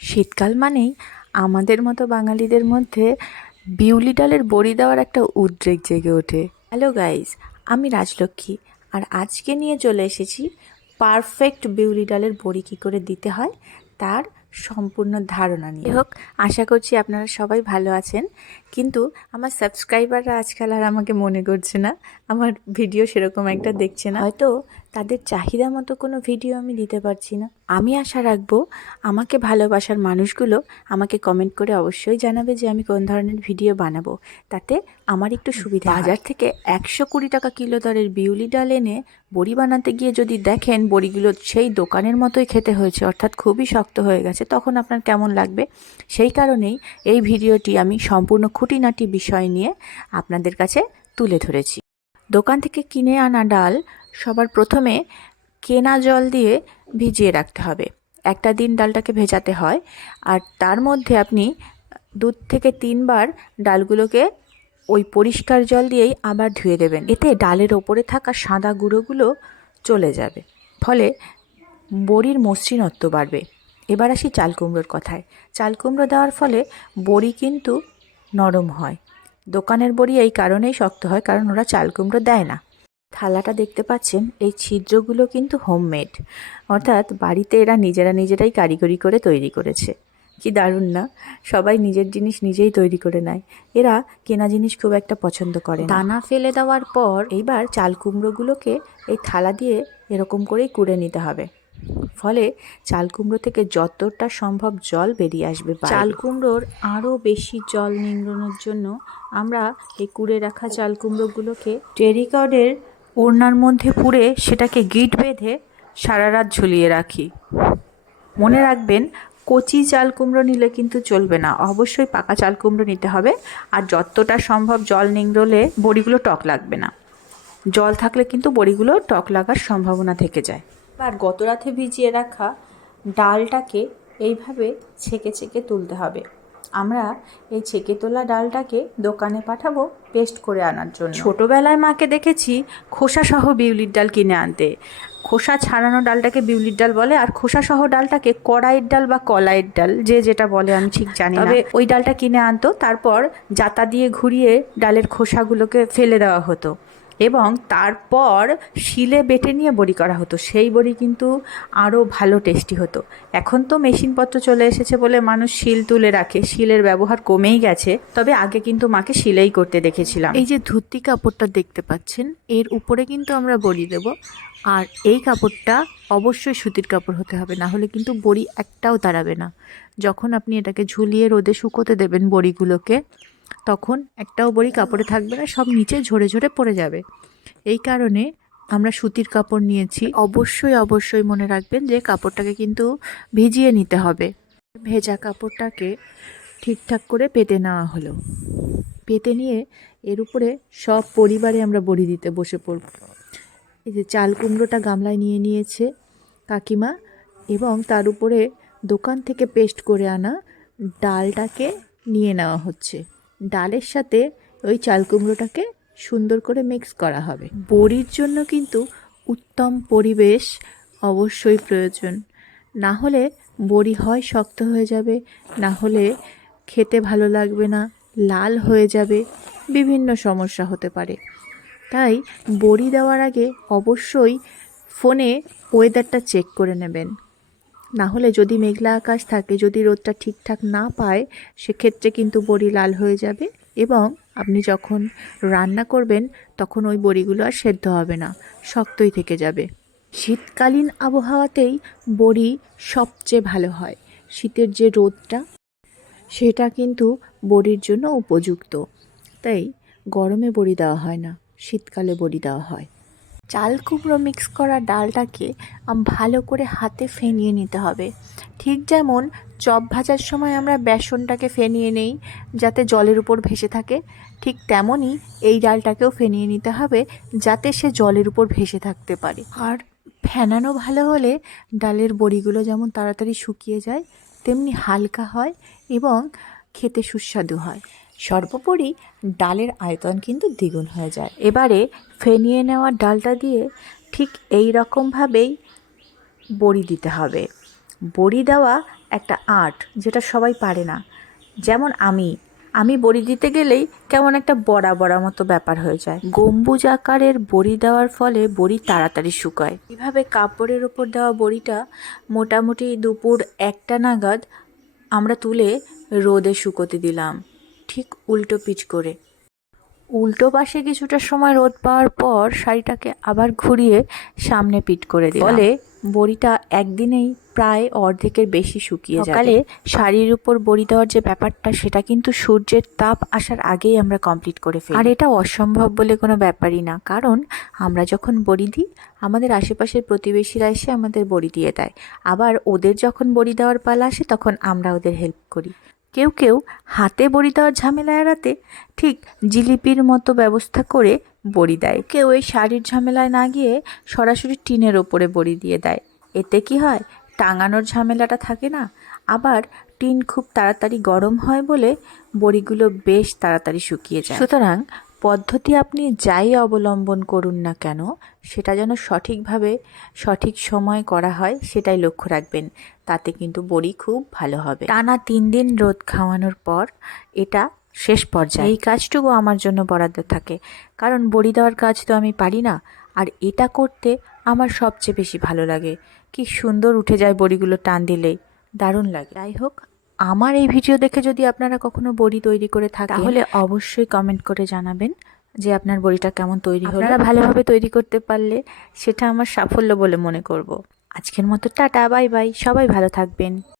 শীতকাল মানেই আমাদের মতো বাঙালিদের মধ্যে বিউলি ডালের বড়ি দেওয়ার একটা উদ্রেক জেগে ওঠে। হ্যালো গাইস, আমি রাজলক্ষ্মী আর আজকে নিয়ে চলে এসেছি পারফেক্ট বিউলি ডালের বড়ি কী করে দিতে হয় তার সম্পূর্ণ ধারণা নিয়ে। হোক, আশা করছি আপনারা সবাই ভালো আছেন, কিন্তু আমার সাবস্ক্রাইবাররা আজকাল আর আমাকে মনে করছে না, আমার ভিডিও সেরকম একটা দেখছে না। হয়তো তাদের চাহিদা মতো কোনো ভিডিও আমি দিতে পারছি না। আমি আশা রাখব আমাকে ভালোবাসার মানুষগুলো আমাকে কমেন্ট করে অবশ্যই জানাবে যে আমি কোন ধরনের ভিডিও বানাবো। তাতে আমার একটু সুবিধা বাজার থেকে একশো কুড়ি টাকা কিলো দরের বিউলি ডাল এনে বড়ি বানাতে গিয়ে যদি দেখেন বড়িগুলো সেই দোকানের মতোই খেতে হয়েছে, অর্থাৎ খুবই শক্ত হয়ে গেছে, তখন আপনার কেমন লাগবে? সেই কারণেই এই ভিডিওটি আমি সম্পূর্ণ খুঁটিনাটি বিষয় নিয়ে আপনাদের কাছে তুলে ধরেছি। দোকান থেকে কিনে আনা ডাল সবার প্রথমে কেনা জল দিয়ে ভিজিয়ে রাখতে হবে। একটা দিন ডালটাকে ভেজাতে হয় আর তার মধ্যে আপনি দু থেকে তিনবার ডালগুলোকে ওই পরিষ্কার জল দিয়েই আবার ধুয়ে দেবেন। এতে ডালের ওপরে থাকা সাদা গুঁড়োগুলো চলে যাবে। ফলে বড়ির মসৃণত্ব বাড়বে। এবার আসি চাল কুমড়োর কথায়। চাল কুমড়ো দেওয়ার ফলে বড়ি কিন্তু নরম হয়। দোকানের বড়ি এই কারণেই শক্ত হয় কারণ ওরা চাল কুমড়ো দেয় না। থালাটা দেখতে পাচ্ছেন এই ছিদ্রগুলো কিন্তু হোমমেড। অর্থাৎ বাড়িতে এরা নিজেরা নিজেরাই কারিগরি করে তৈরি করেছে। কি দারুণ না? সবাই নিজের জিনিস নিজেই তৈরি করে নেয়। এরা কেনা জিনিস খুব একটা পছন্দ করে না। দানা ফেলে দেওয়ার পর এইবার চাল কুমড়োগুলোকে এই থালা দিয়ে এরকম করেই কুড়ে নিতে হবে। ফলে চাল কুমড়ো থেকে যতটা সম্ভব জল বেরিয়ে আসবে চাল কুমড়োর আরও বেশি জল নিংড়ানোর জন্য আমরা এই কুড়ে রাখা চাল কুমড়োগুলোকে টেরিকডের ওড়নার মধ্যে পুড়ে সেটাকে গিট বেঁধে সারা রাত ঝুলিয়ে রাখি। মনে রাখবেন, কচি চাল কুমড়ো নিলে কিন্তু চলবে না। অবশ্যই পাকা চাল কুমড়ো নিতে হবে আর যতটা সম্ভব জল নিংড়লে বড়িগুলো টক লাগবে না। জল থাকলে কিন্তু বড়িগুলো টক লাগার সম্ভাবনা থেকে যায়। আর গত রাতে ভিজিয়ে রাখা ডালটাকে এইভাবে ছেঁকে ছেঁকে তুলতে হবে। আমরা এই ছেঁকে তোলা ডালটাকে দোকানে পাঠাবো পেস্ট করে আনার জন্য। ছোটোবেলায় মাকে দেখেছি খোসাসহ বিউলির ডাল কিনে আনতে। খোসা ছাড়ানো ডালটাকে বিউলির ডাল বলে আর খোসাসহ ডালটাকে কড়াইয়ের ডাল বা কলাইয়ের ডাল যে যেটা বলে আমি ঠিক জানি তবে ওই ডালটা কিনে আনতো তারপর জাতা দিয়ে ঘুরিয়ে ডালের খোসাগুলোকে ফেলে দেওয়া হতো। এবং তারপর শিলে বেটে নিয়ে বড়ি করা হতো। সেই বড়ি কিন্তু আরও ভালো টেস্টি হতো। এখন তো মেশিনপত্র চলে এসেছে বলে মানুষ শিল তুলে রাখে। শিলের ব্যবহার কমেই গেছে। তবে আগে কিন্তু মাকে শিলেই করতে দেখেছিলাম। এই যে ধুতি কাপড়টা দেখতে পাচ্ছেন, এর উপরে কিন্তু আমরা বড়ি দেব। আর এই কাপড়টা অবশ্যই সুতির কাপড় হতে হবে না হলে কিন্তু বড়ি একটাও দাঁড়াবে না। যখন আপনি এটাকে ঝুলিয়ে রোদে শুকোতে দেবেন বড়িগুলোকে তখন একটাও বড়ি কাপড়ে থাকবে না, সব নিচে ঝরে ঝরে পড়ে যাবে। এই কারণে আমরা সুতির কাপড় নিয়েছি। অবশ্যই অবশ্যই মনে রাখবেন যে কাপড়টাকে কিন্তু ভিজিয়ে নিতে হবে। ভেজা কাপড়টাকে ঠিকঠাক করে পেতে নেওয়া হলো পেতে নিয়ে এর উপরে সব পরিবারে আমরা বড়ি দিতে বসে পড়ব। এই যে চাল কুমড়োটা গামলায় নিয়ে নিয়েছে কাকিমা এবং তার উপরে দোকান থেকে পেস্ট করে আনা ডালটাকে নিয়ে নেওয়া হচ্ছে। ডালের সাথে ওই চাল কুমড়োটাকে সুন্দর করে মিক্স করা হবে। বড়ির জন্য কিন্তু উত্তম পরিবেশ অবশ্যই প্রয়োজন। না হলে বড়ি হয় শক্ত হয়ে যাবে, না হলে খেতে ভালো লাগবে না, লাল হয়ে যাবে, বিভিন্ন সমস্যা হতে পারে। তাই বড়ি দেওয়ার আগে অবশ্যই ফোনে ওয়েদারটা চেক করে নেবেন। না হলে যদি মেঘলা আকাশ থাকে, যদি রোদটা ঠিকঠাক না পায়, সেক্ষেত্রে কিন্তু বড়ি লাল হয়ে যাবে এবং আপনি যখন রান্না করবেন, তখন ওই বড়িগুলো আর সেদ্ধ হবে না, শক্তই থেকে যাবে। শীতকালীন আবহাওয়াতেই বড়ি সবচেয়ে ভালো হয়। শীতের যে রোদটা, সেটা কিন্তু বড়ির জন্য উপযুক্ত। তাই গরমে বড়ি দেওয়া হয় না, শীতকালে বড়ি দেওয়া হয়। চাল কুমড়ো মিক্স করা ডালটাকে ভালো করে হাতে ফেনিয়ে নিতে হবে। ঠিক যেমন চপ ভাজার সময় আমরা বেসনটাকে ফেনিয়ে নেই, যাতে জলের উপর ভেসে থাকে, ঠিক তেমনই এই ডালটাকেও ফেনিয়ে নিতে হবে, যাতে সে জলের উপর ভেসে থাকতে পারে। আর ফেনানো ভালো হলে ডালের বড়িগুলো যেমন তাড়াতাড়ি শুকিয়ে যায়, তেমনি হালকা হয় এবং খেতে সুস্বাদু হয়। সর্বোপরি ডালের আয়তন কিন্তু দ্বিগুণ হয়ে যায়। এবারে ফেনিয়ে নেওয়া ডালটা দিয়ে ঠিক এই রকমভাবেই বড়ি দিতে হবে। বড়ি দেওয়া একটা আর্ট যেটা সবাই পারে না। যেমন আমি। আমি বড়ি দিতে গেলেই কেমন একটা বড়া বড়া মতো ব্যাপার হয়ে যায়। গম্বুজ আকারের বড়ি দেওয়ার ফলে বড়ি তাড়াতাড়ি শুকায়। এভাবে কাপড়ের ওপর দেওয়া বড়িটা মোটামুটি দুপুর একটা নাগাদ আমরা তুলে রোদে শুকোতে দিলাম। ঠিক উল্টো পিচ করে। উল্টো পাশে কিছুটা সময় রোদ পাওয়ার পর শাড়িটাকে আবার ঘুরিয়ে সামনে পিট করে দিই ফলে বড়িটা একদিনেই প্রায় অর্ধেকের বেশি শুকিয়ে যায় সকালে শাড়ির উপর বড়ি দেওয়ার যে ব্যাপারটা সেটা কিন্তু সূর্যের তাপ আসার আগেই আমরা কমপ্লিট করে ফেলি। আর এটা অসম্ভব বলে কোনো ব্যাপারই না কারণ আমরা যখন বড়ি দিই আমাদের আশেপাশের প্রতিবেশীরা এসে আমাদের বড়ি দিয়ে দেয়। আবার ওদের যখন বড়ি দেওয়ার পালা আসে তখন আমরা ওদের হেল্প করি। কেউ কেউ হাতে বড়ি দেওয়ার ঝামেলা এড়াতে ঠিক জিলিপির মতো ব্যবস্থা করে বড়ি দেয়। কেউ এই শাড়ির ঝামেলায় না গিয়ে সরাসরি টিনের ওপরে বড়ি দিয়ে দেয়। এতে কি হয়? টাঙানোর ঝামেলাটা থাকে না। আবার টিন খুব তাড়াতাড়ি গরম হয় বলে বড়িগুলো বেশ তাড়াতাড়ি শুকিয়ে যায়। সুতরাং পদ্ধতি আপনি যাই অবলম্বন করুন না কেন, সেটা যেন সঠিকভাবে সঠিক সময় করা হয়, সেটাই লক্ষ্য রাখবেন। তাতে কিন্তু বড়ি খুব ভালো হবে। টানা তিন দিন রোদ খাওয়ানোর পর এটা শেষ পর্যায়ে। এই কাজটুকু আমার জন্য বরাদ্দ থাকে। কারণ বড়ি দেওয়ার কাজ তো আমি পারি না, আর এটা করতে আমার সবচেয়ে বেশি ভালো লাগে। কি সুন্দর উঠে যায় বড়িগুলো টান দিলেই। দারুণ লাগে। যাই হোক আমার এই ভিডিও দেখে যদি আপনারা কখনো বড়ি তৈরি করে থাকেন তাহলে অবশ্যই কমেন্ট করে জানাবেন যে আপনার বড়িটা কেমন তৈরি হলো। আপনারা ভালোভাবে তৈরি করতে পারলে সেটা আমার সাফল্য বলে মনে করব। আজকের মতো টাটা বাই বাই সবাই ভালো থাকবেন।